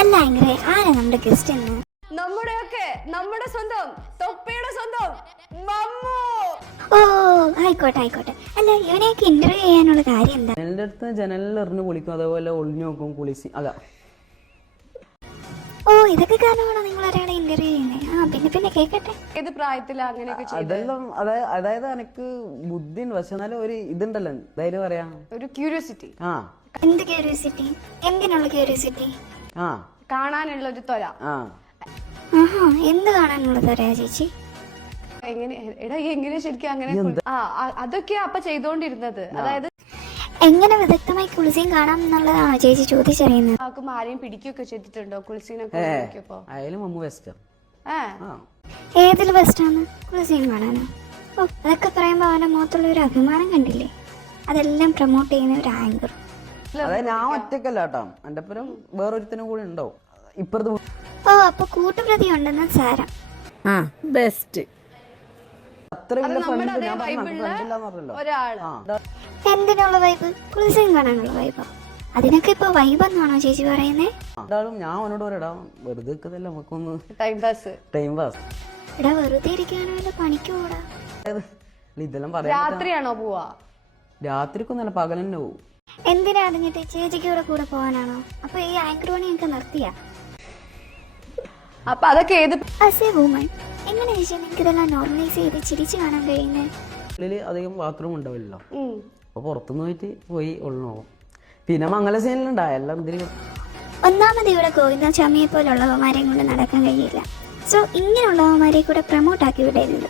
അല്ല അങ്ങനെ ആരാ നമ്മുടെ ഗസ്റ്റ് എന്ന്? നമ്മുടെ സ്വന്തം തൊപ്പിയുടെ സ്വന്തം മമ്മു. ഓ ആയിക്കോട്ടെ ആയിക്കോട്ടെ. അല്ല ഇവനെയൊക്കെ ഇന്റർവ്യൂ ചെയ്യാനുള്ള കാര്യം എന്താ? ജനലിന്റെ അടുത്ത് ജനലിൽ എറിഞ്ഞു കുളിക്കും, അതേപോലെ ഒളിഞ്ഞു നോക്കും, കുളിച്ച് അതാ. ഓ ഇതൊക്കെ കാരണമാണോ നിങ്ങൾ ഒരാളെ ഇന്റർവ്യൂ ചെയ്യുന്നത്? ആ പിന്നെ കേക്കട്ടെ. ഏത് പ്രായത്തിലാ അങ്ങനെയൊക്കെ അതെല്ലാം അതായത് എനിക്ക് ബുദ്ധി ഉണ്ട്, പക്ഷെ എന്നാലും ഒരു ഇതുണ്ടല്ലോ, ധൈര്യം പറയാ, ഒരു ക്യൂരിയോസിറ്റി. ആ എന്ത് ക്യൂരിയോസിറ്റി? എന്തിനുള്ള ക്യൂരിയോസിറ്റി? ആ കാണാനുള്ള ഒരു ത്വര. ആഹാ എന്ത് കാണാനുള്ളത് അറിയാ ചേച്ചി? എങ്ങനെ ശരിക്കും അങ്ങനെ അതൊക്കെയാ അപ്പൊ ചെയ്തോണ്ടിരുന്നത്. അതായത് എങ്ങനെ വിദഗ്ധമായി കുളിസീൻ കാണാം എന്നുള്ളതാണോ ചേച്ചി ചോദിച്ചറിയുന്നത്? ആർക്കും ആരെയും പിടിക്കുകയൊക്കെ ചെയ്തിട്ടുണ്ടോ കുളിസീനൊക്കെ? അയാലും മമ്മു വെസ്റ്റ്. ഏതിൽ ബെസ്റ്റാണ് കുളിസീൻ കാണാനോ? ഓ അതൊക്കെ പറയുമ്പോ അവന്റെ മുഖത്തുള്ള ഒരു അഭിമാനം കണ്ടില്ലേ? അതെല്ലാം പ്രൊമോട്ട് ചെയ്യുന്ന ഒരു ആങ്കർ. അതായത് ഞാൻ ഒറ്റക്കല്ല കേട്ടോ, എന്റെ ഒപ്പം വേറൊരുത്തനും കൂടി ഉണ്ടാവും ഇപ്പുറത്ത്. ഓ അപ്പൊ കൂട്ടുപ്രതി ഉണ്ടെന്ന് സാരം. ബെസ്റ്റ്. അത്ര വലിയ ഫ്രണ്ട് ഞാൻ പറഞ്ഞല്ലോ. എന്തിനുള്ള വൈബ്? കുളിസീൻ കാണാനുള്ള വൈബോ? അതിനൊക്കെ ഇപ്പൊ വൈബ് എന്നാണോ ചേച്ചി പറയുന്നേ? ഞാൻ അവനോട് പറയടാ വെറുതെ നിൽക്കുന്നല്ല, നമുക്കൊന്ന് ടൈം പാസ്. എടാ വെറുതെ ഇരിക്കാനോ വല്ല പണിക്ക് കൂടാ. ഇതെല്ലാം പറയാം. രാത്രിയാണോ പോവാ? രാത്രിക്കൊന്നല്ല, പകൽ തന്നെ പോവും. എന്തിനാ അറിഞ്ഞിട്ട് ചേച്ചിക്ക് കൂടെ പോവാനാണോ? അപ്പൊ ഈ ആങ്കർ പണിയൊക്കെ നിർത്തിയാ? അപ്പൊ അതൊക്കെ ഏത് ആസ് എ വുമൺ എങ്ങനെ ചേച്ചി നിങ്ങൾക്ക് ഇതെല്ലാം നോർമലൈസ് ചെയ്ത് ചിരിച്ചു കാണാൻ കഴിയുന്നത്? ഉള്ളില് അധികം ബാത്റൂം ഉണ്ടാവില്ലല്ലോ, അപ്പൊ പുറത്തുനിന്ന് പോയി ഉള്ളു. പിന്നെ മംഗല സീനിലുണ്ടാ എല്ലാം ഇതിന്. ഒന്നാമത് ഇവിടെ ഗോവിന്ദ ചമ്മിയെ പോലുള്ളവന്മാരെയും കൊണ്ട് നടക്കാൻ കഴിയില്ല. സോ ഇങ്ങനെയുള്ളവന്മാരെ കൂടെ പ്രൊമോട്ട് ആക്കി വിടരുത്.